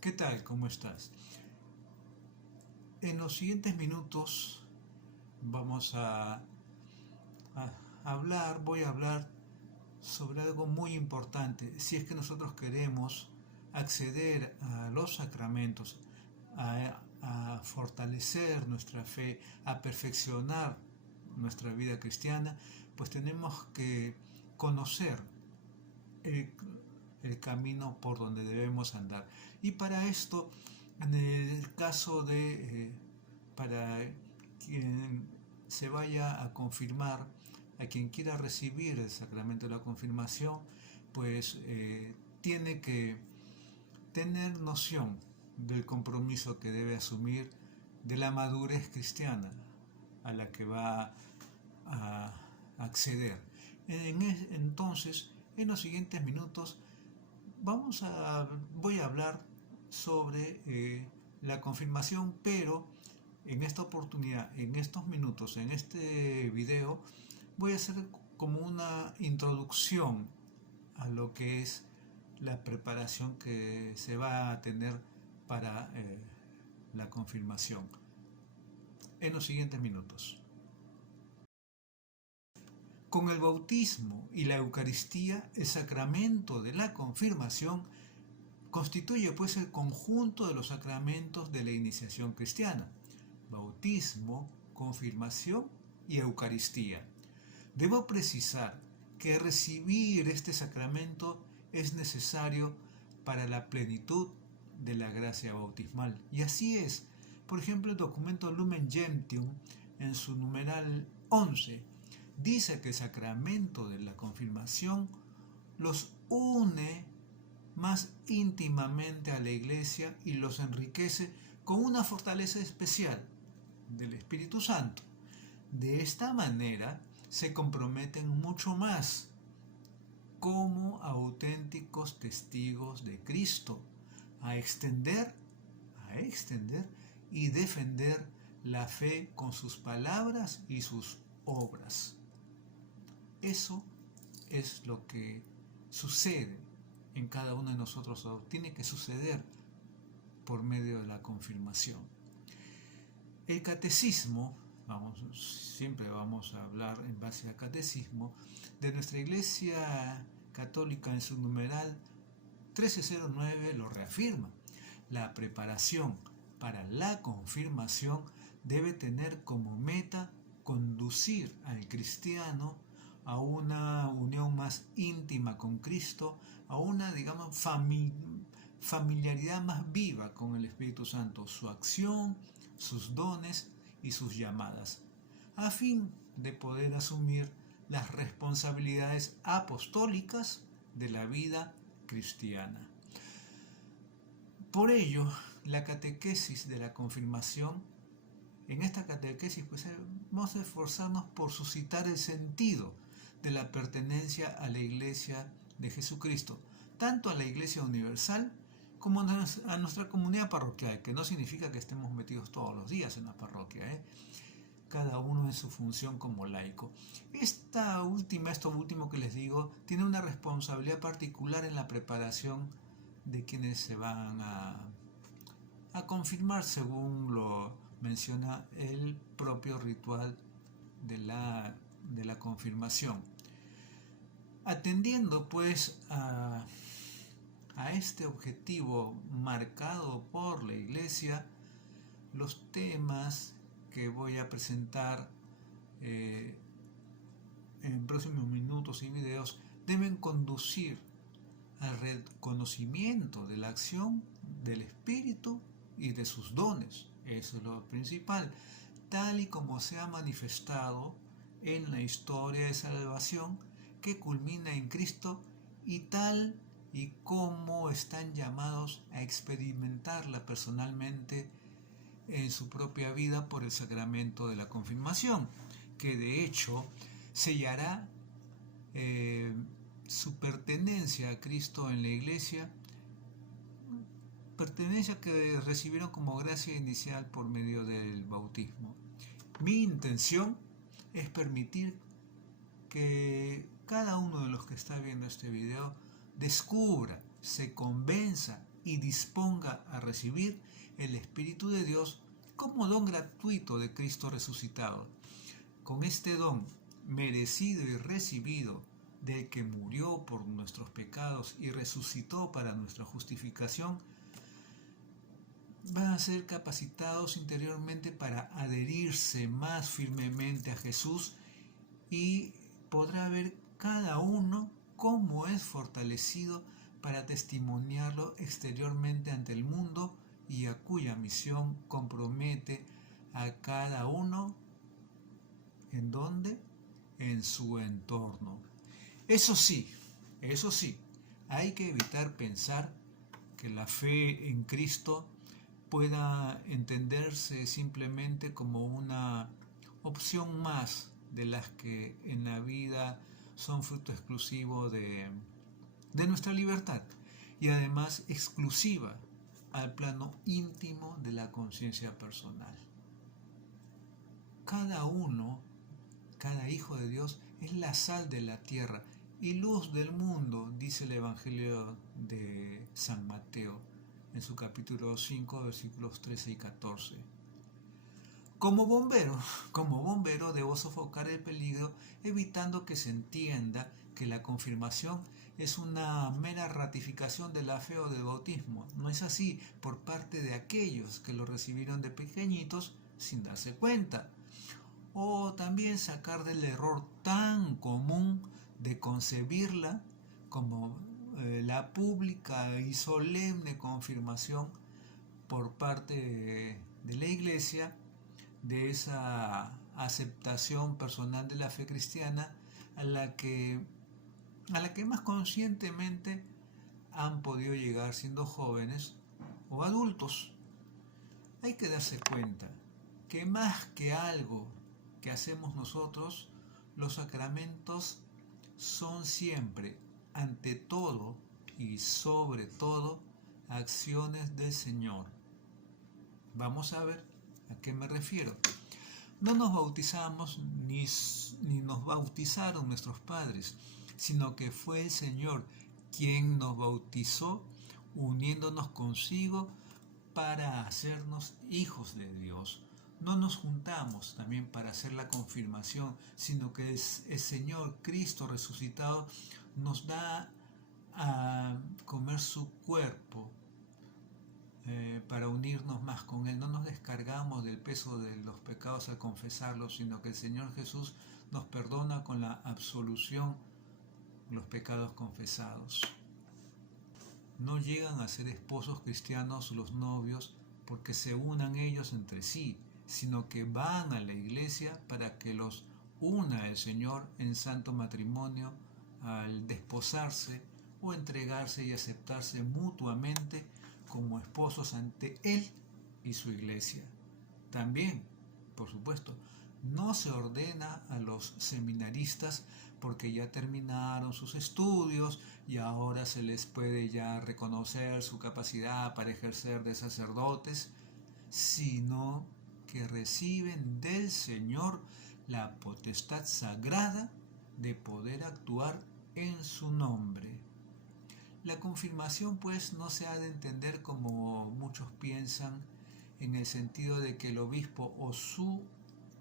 ¿Qué tal? ¿Cómo estás? En los siguientes minutos vamos voy a hablar sobre algo muy importante. Si es que nosotros queremos acceder a los sacramentos, a fortalecer nuestra fe, a perfeccionar nuestra vida cristiana, pues tenemos que conocer el, el camino por donde debemos andar. Y para esto, en el caso para quien se vaya a confirmar, a quien quiera recibir el sacramento de la confirmación, pues tiene que tener noción del compromiso que debe asumir, de la madurez cristiana a la que va a acceder. Entonces, en los siguientes minutos voy a hablar sobre la confirmación, pero en esta oportunidad, en estos minutos, en este video, voy a hacer como una introducción a lo que es la preparación que se va a tener para la confirmación en los siguientes minutos. Con el bautismo y la Eucaristía, el sacramento de la confirmación constituye pues el conjunto de los sacramentos de la iniciación cristiana: bautismo, confirmación y Eucaristía. Debo precisar que recibir este sacramento es necesario para la plenitud de la gracia bautismal. Y así es. Por ejemplo, el documento Lumen Gentium, en su numeral 11, dice que el sacramento de la confirmación los une más íntimamente a la Iglesia y los enriquece con una fortaleza especial del Espíritu Santo. De esta manera se comprometen mucho más como auténticos testigos de Cristo a extender y defender la fe con sus palabras y sus obras. Eso es lo que sucede en cada uno de nosotros, o tiene que suceder por medio de la confirmación. El catecismo, siempre vamos a hablar en base al catecismo de nuestra Iglesia Católica, en su numeral 1309 lo reafirma. La preparación para la confirmación debe tener como meta conducir al cristiano a una unión más íntima con Cristo, a una, familiaridad más viva con el Espíritu Santo, su acción, sus dones y sus llamadas, a fin de poder asumir las responsabilidades apostólicas de la vida cristiana. Por ello, la catequesis de la confirmación, en esta catequesis pues vamos a esforzarnos por suscitar el sentido de la pertenencia a la Iglesia de Jesucristo, tanto a la Iglesia universal como a nuestra comunidad parroquial, que no significa que estemos metidos todos los días en la parroquia, cada uno en su función como laico. Esto último que les digo, tiene una responsabilidad particular en la preparación de quienes se van a confirmar, según lo menciona el propio ritual de la confirmación. Atendiendo pues a este objetivo marcado por la Iglesia, los temas que voy a presentar en próximos minutos y videos deben conducir al reconocimiento de la acción del Espíritu y de sus dones. Eso es lo principal, tal y como se ha manifestado en la historia de salvación que culmina en Cristo, y tal y como están llamados a experimentarla personalmente en su propia vida por el sacramento de la confirmación, que de hecho sellará su pertenencia a Cristo en la Iglesia, pertenencia que recibieron como gracia inicial por medio del bautismo. Mi intención es permitir que cada uno de los que está viendo este video descubra, se convenza y disponga a recibir el Espíritu de Dios como don gratuito de Cristo resucitado. Con este don merecido y recibido del que murió por nuestros pecados y resucitó para nuestra justificación, van a ser capacitados interiormente para adherirse más firmemente a Jesús y podrá ver cada uno cómo es fortalecido para testimoniarlo exteriormente ante el mundo y a cuya misión compromete a cada uno. ¿En dónde? En su entorno. Eso sí, hay que evitar pensar que la fe en Cristo pueda entenderse simplemente como una opción más de las que en la vida son fruto exclusivo de nuestra libertad y además exclusiva al plano íntimo de la conciencia personal. Cada uno, cada hijo de Dios es la sal de la tierra y luz del mundo, dice el Evangelio de San Mateo en su capítulo 5, versículos 13 y 14. Como bombero debo sofocar el peligro evitando que se entienda que la confirmación es una mera ratificación de la fe o del bautismo. No es así por parte de aquellos que lo recibieron de pequeñitos sin darse cuenta. O también sacar del error tan común de concebirla como la pública y solemne confirmación por parte de la Iglesia de esa aceptación personal de la fe cristiana a la que más conscientemente han podido llegar siendo jóvenes o adultos. Hay que darse cuenta que más que algo que hacemos nosotros, los sacramentos son siempre, ante todo y sobre todo, acciones del Señor. Vamos a ver a qué me refiero. No nos bautizamos ni nos bautizaron nuestros padres, sino que fue el Señor quien nos bautizó uniéndonos consigo para hacernos hijos de Dios. No nos juntamos también para hacer la confirmación, sino que el Señor Cristo resucitado nos da a comer su cuerpo para unirnos más con Él. No nos descargamos del peso de los pecados al confesarlos, sino que el Señor Jesús nos perdona con la absolución los pecados confesados. No llegan a ser esposos cristianos los novios porque se unan ellos entre sí, sino que van a la iglesia para que los una el Señor en santo matrimonio al desposarse o entregarse y aceptarse mutuamente como esposos ante Él y su iglesia. También, por supuesto, no se ordena a los seminaristas porque ya terminaron sus estudios y ahora se les puede ya reconocer su capacidad para ejercer de sacerdotes, sino que reciben del Señor la potestad sagrada de poder actuar en su nombre. La confirmación, pues, no se ha de entender como muchos piensan, en el sentido de que el obispo o su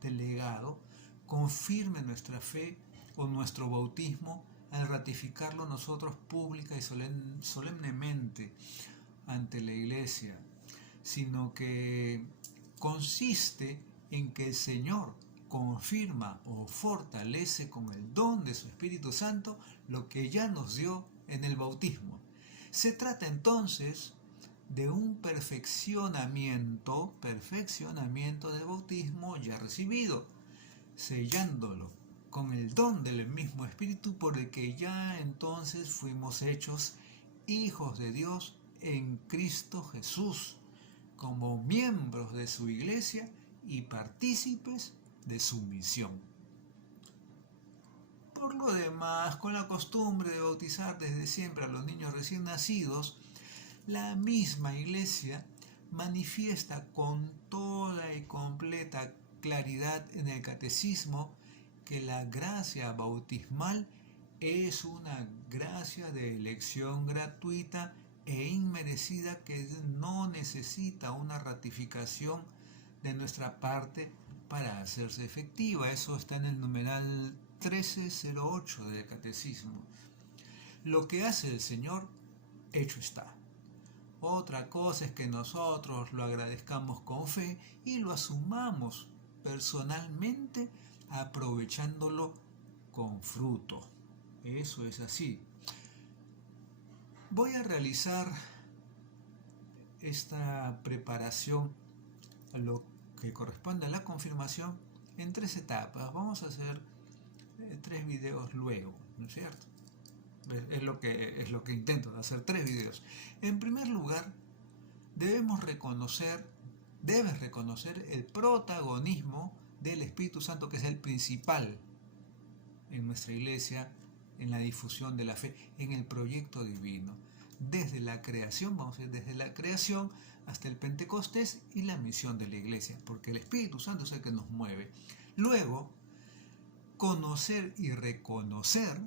delegado confirme nuestra fe o nuestro bautismo al ratificarlo nosotros pública y solemnemente ante la iglesia, sino que consiste en que el Señor confirma o fortalece con el don de su Espíritu Santo lo que ya nos dio en el bautismo. Se trata entonces de un perfeccionamiento del bautismo ya recibido, sellándolo con el don del mismo Espíritu por el que ya entonces fuimos hechos hijos de Dios en Cristo Jesús, como miembros de su iglesia y partícipes de su misión. Por lo demás, con la costumbre de bautizar desde siempre a los niños recién nacidos, la misma iglesia manifiesta con toda y completa claridad en el catecismo que la gracia bautismal es una gracia de elección gratuita e inmerecida que no necesita una ratificación de nuestra parte para hacerse efectiva. Eso está en el numeral 1308 del Catecismo. Lo que hace el Señor, hecho está. Otra cosa es que nosotros lo agradezcamos con fe y lo asumamos personalmente, aprovechándolo con fruto. Eso es así. Voy a realizar esta preparación a lo que corresponde a la confirmación en 3 etapas. Vamos a hacer 3 videos luego, ¿no es cierto? Es lo que intento, hacer 3 videos. En primer lugar, debes reconocer el protagonismo del Espíritu Santo, que es el principal en nuestra iglesia, en la difusión de la fe, en el proyecto divino. Desde la creación, vamos a decir, desde la creación hasta el Pentecostés y la misión de la iglesia, porque el Espíritu Santo es el que nos mueve. Luego, conocer y reconocer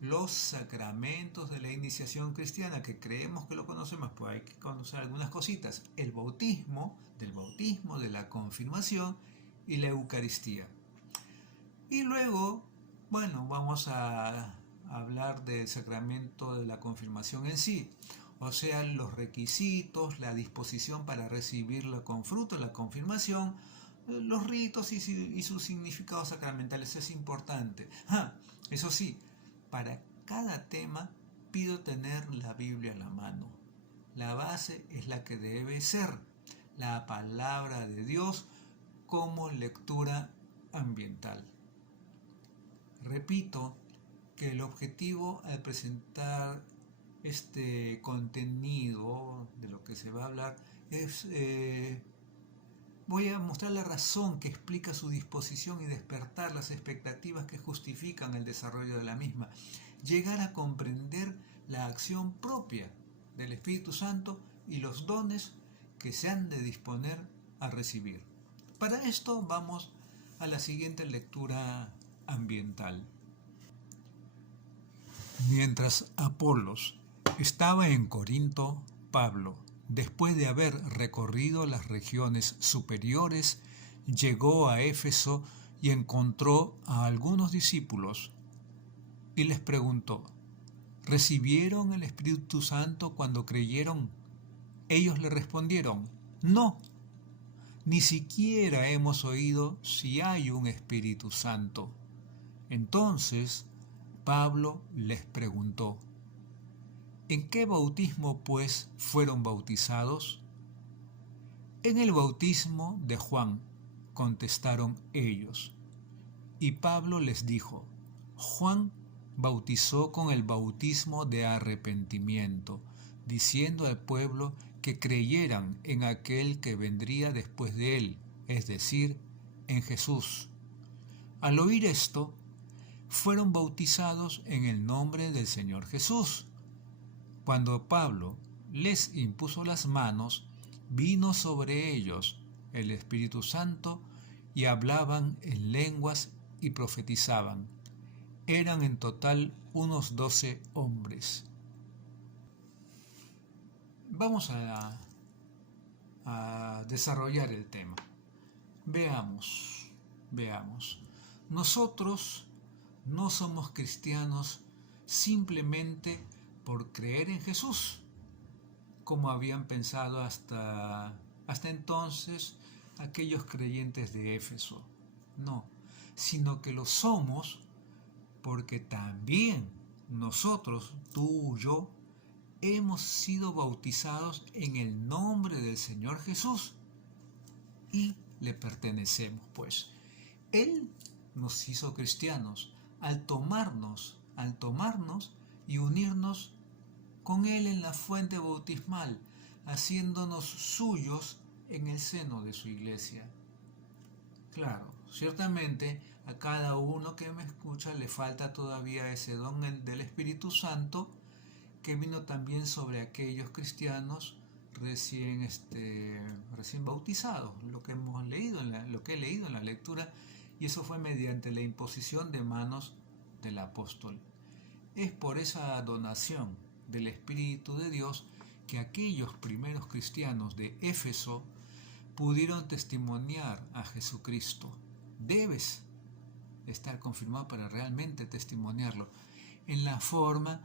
los sacramentos de la iniciación cristiana, que creemos que lo conocemos, pues hay que conocer algunas cositas. El bautismo, de la confirmación y la Eucaristía. Y luego, bueno, vamos a hablar del sacramento de la confirmación en sí, o sea, los requisitos, la disposición para recibirla con fruto, la confirmación, los ritos y sus significados sacramentales. Es importante. Eso sí, para cada tema pido tener la Biblia a la mano. La base es la que debe ser, la palabra de Dios como lectura ambiental. Repito que el objetivo al presentar este contenido de lo que se va a hablar es voy a mostrar la razón que explica su disposición y despertar las expectativas que justifican el desarrollo de la misma. Llegar a comprender la acción propia del Espíritu Santo y los dones que se han de disponer a recibir. Para esto vamos a la siguiente lectura ambiental. Mientras Apolos estaba en Corinto, Pablo, después de haber recorrido las regiones superiores, llegó a Éfeso y encontró a algunos discípulos y les preguntó: ¿recibieron el Espíritu Santo cuando creyeron? Ellos le respondieron: no, ni siquiera hemos oído si hay un Espíritu Santo. Entonces Pablo les preguntó: ¿en qué bautismo, pues, fueron bautizados? En el bautismo de Juan, contestaron ellos. Y Pablo les dijo: Juan bautizó con el bautismo de arrepentimiento, diciendo al pueblo que creyeran en aquel que vendría después de él, es decir, en Jesús. Al oír esto, fueron bautizados en el nombre del Señor Jesús. Cuando Pablo les impuso las manos, vino sobre ellos el Espíritu Santo y hablaban en lenguas y profetizaban. Eran en total unos 12 hombres. Vamos a desarrollar el tema. Veamos. Nosotros no somos cristianos simplemente por creer en Jesús, como habían pensado hasta entonces aquellos creyentes de Éfeso. No, sino que lo somos porque también nosotros, tú y yo, hemos sido bautizados en el nombre del Señor Jesús y le pertenecemos, pues. Él nos hizo cristianos al tomarnos y unirnos con Él en la fuente bautismal, haciéndonos suyos en el seno de su iglesia. Claro, ciertamente a cada uno que me escucha le falta todavía ese don del Espíritu Santo que vino también sobre aquellos cristianos recién bautizados, lo que hemos leído lo que he leído en la lectura, y eso fue mediante la imposición de manos del apóstol. Es por esa donación del Espíritu de Dios que aquellos primeros cristianos de Éfeso pudieron testimoniar a Jesucristo. Debes estar confirmado para realmente testimoniarlo en la forma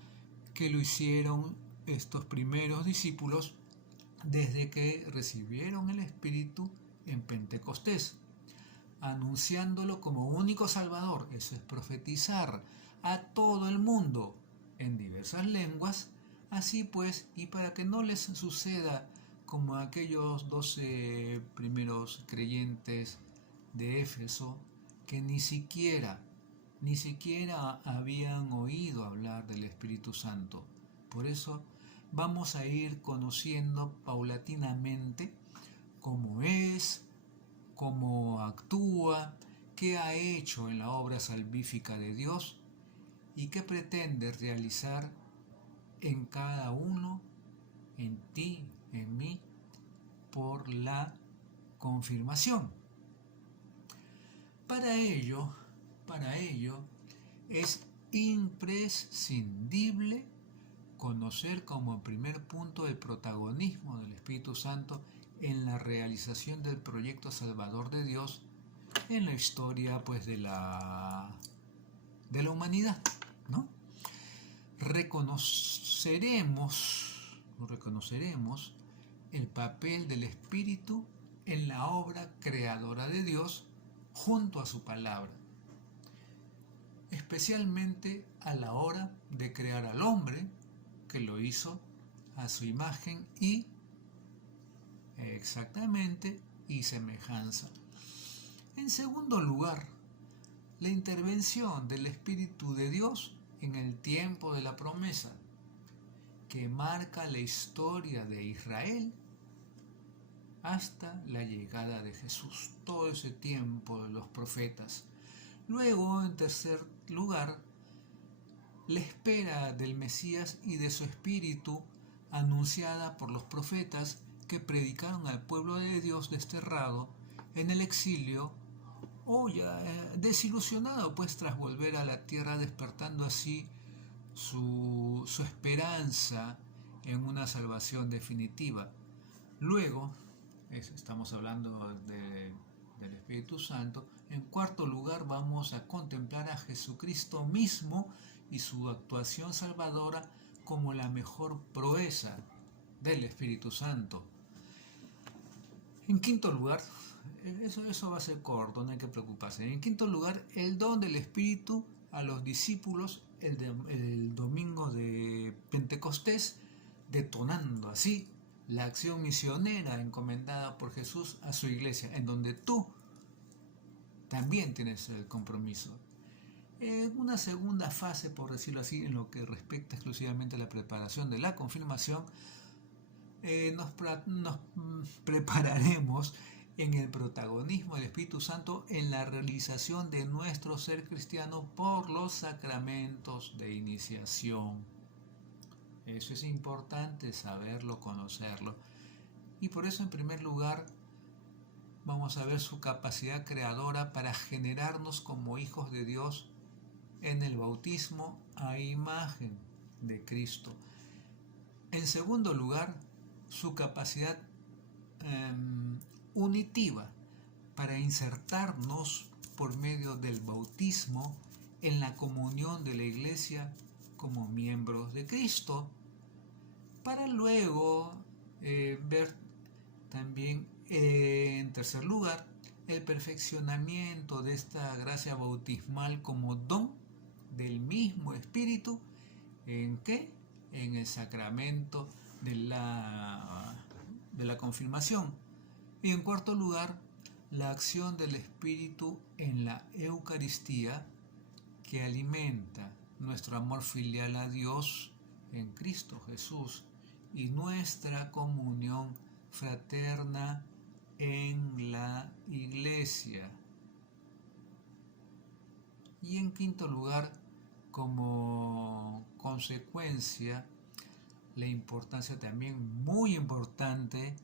que lo hicieron estos primeros discípulos desde que recibieron el Espíritu en Pentecostés, anunciándolo como único Salvador. Eso es profetizar a todo el mundo en diversas lenguas. Así pues, y para que no les suceda como a aquellos 12 primeros creyentes de Éfeso, que ni siquiera habían oído hablar del Espíritu Santo. Por eso vamos a ir conociendo paulatinamente cómo es, cómo actúa, qué ha hecho en la obra salvífica de Dios y qué pretende realizar en cada uno, en ti, en mí, por la confirmación. Para ello es imprescindible conocer como primer punto el protagonismo del Espíritu Santo en la realización del proyecto salvador de Dios en la historia pues de la humanidad, ¿no? Reconoceremos el papel del Espíritu en la obra creadora de Dios junto a su palabra, especialmente a la hora de crear al hombre, que lo hizo a su imagen y semejanza. En segundo lugar, la intervención del Espíritu de Dios en el tiempo de la promesa, que marca la historia de Israel hasta la llegada de Jesús, todo ese tiempo de los profetas. Luego, en tercer lugar, la espera del Mesías y de su espíritu anunciada por los profetas que predicaron al pueblo de Dios desterrado en el exilio o ya desilusionado pues tras volver a la tierra, despertando así su esperanza en una salvación definitiva. Luego, estamos hablando del Espíritu Santo. En cuarto lugar, vamos a contemplar a Jesucristo mismo y su actuación salvadora como la mejor proeza del Espíritu Santo. En quinto lugar, eso va a ser corto, no hay que preocuparse. En quinto lugar, el don del Espíritu a los discípulos el domingo de Pentecostés, detonando así la acción misionera encomendada por Jesús a su iglesia, en donde tú también tienes el compromiso. Una segunda fase, por decirlo así, en lo que respecta exclusivamente a la preparación de la confirmación, nos prepararemos en el protagonismo del Espíritu Santo en la realización de nuestro ser cristiano por los sacramentos de iniciación. Eso es importante saberlo, conocerlo. Y por eso, en primer lugar, vamos a ver su capacidad creadora para generarnos como hijos de Dios en el bautismo a imagen de Cristo. En segundo lugar, su capacidad unitiva para insertarnos por medio del bautismo en la comunión de la Iglesia como miembros de Cristo, para luego ver también en tercer lugar el perfeccionamiento de esta gracia bautismal como don del mismo Espíritu. ¿En qué? En el sacramento de la confirmación. Y en cuarto lugar, la acción del Espíritu en la Eucaristía, que alimenta nuestro amor filial a Dios en Cristo Jesús y nuestra comunión fraterna en la Iglesia. Y en quinto lugar, como consecuencia, la importancia también muy importante,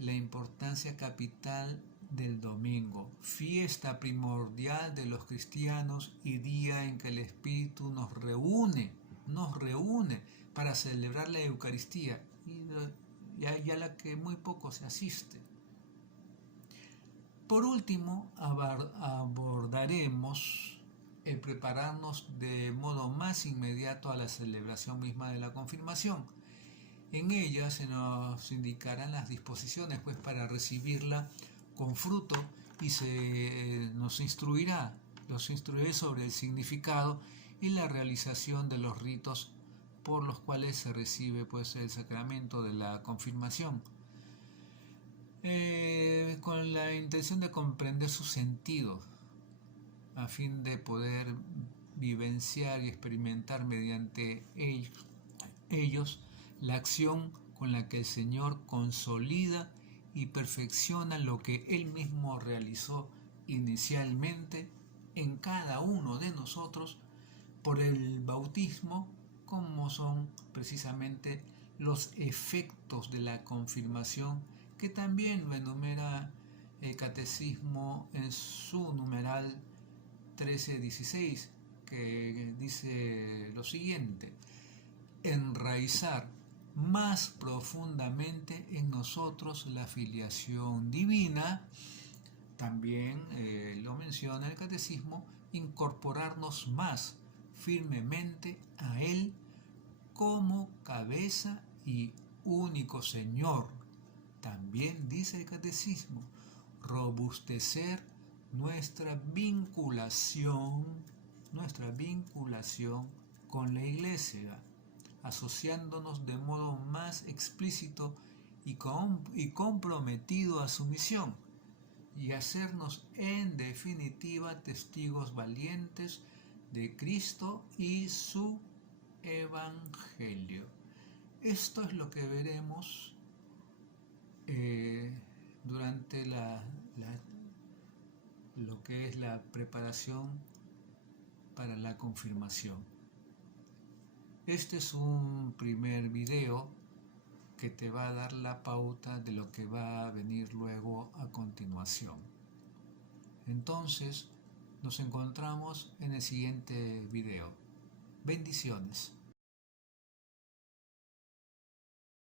la importancia capital del domingo, fiesta primordial de los cristianos y día en que el Espíritu nos reúne para celebrar la Eucaristía y a la que muy poco se asiste. Por último, abordaremos el prepararnos de modo más inmediato a la celebración misma de la confirmación. En ella se nos indicarán las disposiciones para recibirla con fruto y se nos instruirá sobre el significado y la realización de los ritos por los cuales se recibe el sacramento de la confirmación, con la intención de comprender su sentido, a fin de poder vivenciar y experimentar mediante ellos la acción con la que el Señor consolida y perfecciona lo que Él mismo realizó inicialmente en cada uno de nosotros por el bautismo, como son precisamente los efectos de la confirmación, que también lo enumera el Catecismo en su numeral 1316, que dice lo siguiente: enraizar más profundamente en nosotros la filiación divina. También lo menciona el Catecismo: incorporarnos más firmemente a Él como cabeza y único Señor. También dice el Catecismo: robustecer nuestra vinculación con la Iglesia, asociándonos de modo más explícito y comprometido a su misión, y hacernos en definitiva testigos valientes de Cristo y su Evangelio. Esto es lo que veremos durante lo que es la preparación para la confirmación. Este es un primer video que te va a dar la pauta de lo que va a venir luego a continuación. Entonces, nos encontramos en el siguiente video. Bendiciones.